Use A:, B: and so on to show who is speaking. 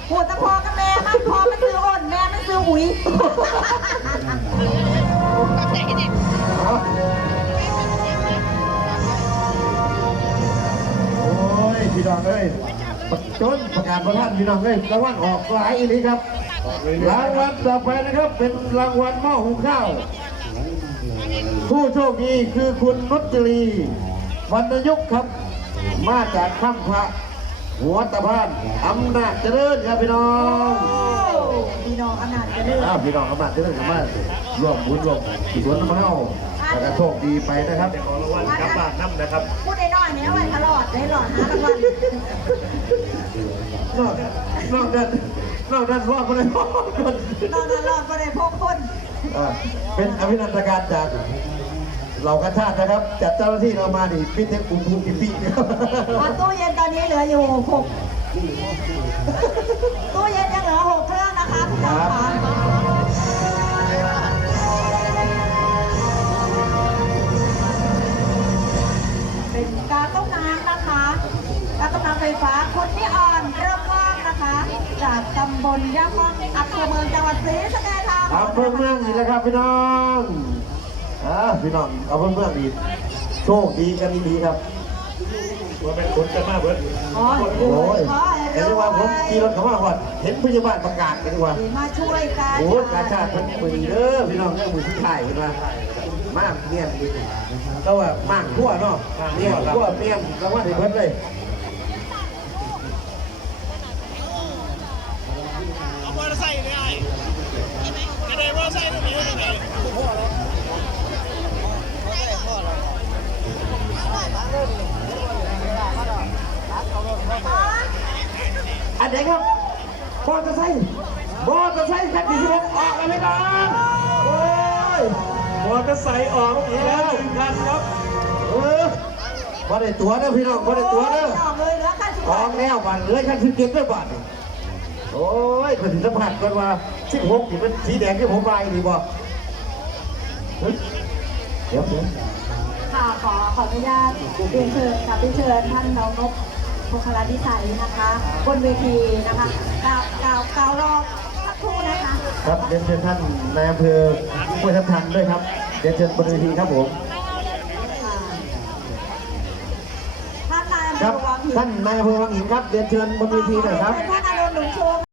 A: พูดตะพอกับแม่มันพอมันซื้ออ่อนแม่มันซื้อหุย
B: โอ้ยพี่น้องเอ้ยจนประกาศประท่านพี่น้องเอ้ยรางวัลออกหลายอีนี้ครับรางวัลต่อไปนะครับเป็นรางวัลหม้อหุงข้าวผู้โชคดีคือคุณนุชรีวรรณยุกต์ครับมาจากข้ามพระหัวตะพานอำนาจเจริญครับพี่น้อง
A: พี่น้องอำนาจเจริญ
B: พี่น้องอำนาจเจริญมาร่วมบุญร่วมกุศลน้ำเฮาแล้วก็โชคดีไปนะครับของรางวัลกลับบ้านน้ำนะครับ
A: พูดได้น้อยเนี่ยไว้ตลอดได้หลอดหารางวัล
B: นอกนั้นรอดไปเลยนอกนั้น
A: รอดก็ได้พกคน
B: เป็นอภินันทการจากเหล่ากระชาตินะครับจัดเจ้าหน้าที่เรามาดิพิเศษปุ่มกินปีนะครับ
A: ตู้เย็นตอนนี้เหลืออยู่6ตู้เย็นยังเหลือ6เครื่องนะคะทุกท่านค่ะเป็นการต้มน้ำนะคะการต้มน้ำไฟฟ้าคนที่อ่อนเริ่มว่างนะคะจากตำบลย่าม่องอำเภอเมืองจังหวัดศรีสะเกษค่ะ
B: อำเภอเมืองอีกแล้วครับพี่น้องพี่น้องอำเภอเมืองอีกโชคดีกันดีครับว่าเป็นคนกันมากเบิร์ดโอ้ยเห็นว่าผมขี่รถเข้ามาก่อนเห็นพยาบาลประกาศกันว่า
A: มาช่วยกัน
B: โอ้กาชาติเป็นมือเด้อพี่น้องเนี่ยมือที่ถ่ายกันมามากเนี่ยก็ว่ามากทั่วเนาะเนี่ยทั่วเนี่ยรางวัลที่เพิ่นเลย
C: เอามอเตอร์ไซค์ได้กระเด็นมอเตอร์ไซค์ต้องมีอยู่ที่ไหน
B: อันไหนครับมอเตอร์ไซค์คันที่16ออกแล้วไหมครับโอ้ยมอเตอร์ไซค์ออกอีกแล้ว1คันครับบ่ได้ตัวนะพี่น้องบ่ได้ตัวนะออกแล้วบ้านเลยคันที่7ด้วยบ้านโอ้ยคนถึงสัมผัสกันว่า16นี่มันสีแดงที่ผมวายดีบ่เดี๋ยว
A: ค่ะขออนุญาตเรียนเชิญค่ะเรียนเชิญท่านน้องนกโภคลาภิสัยนะคะบนเวทีนะคะกาวรอบสักครู่นะคะ
B: ครับเรียนเชิญท่านนายอำเภอห้วยทับทันด้วยครับเรียนเชิญบนเวทีครับผม
A: ท่านนายอำเภ
B: ครับ
A: อวังหิน
B: ท่านนายอำเภอวังหินครับเรียนเชิญบนเวทีหน่อยครับ
A: ท่านอนุรุณหนุนชง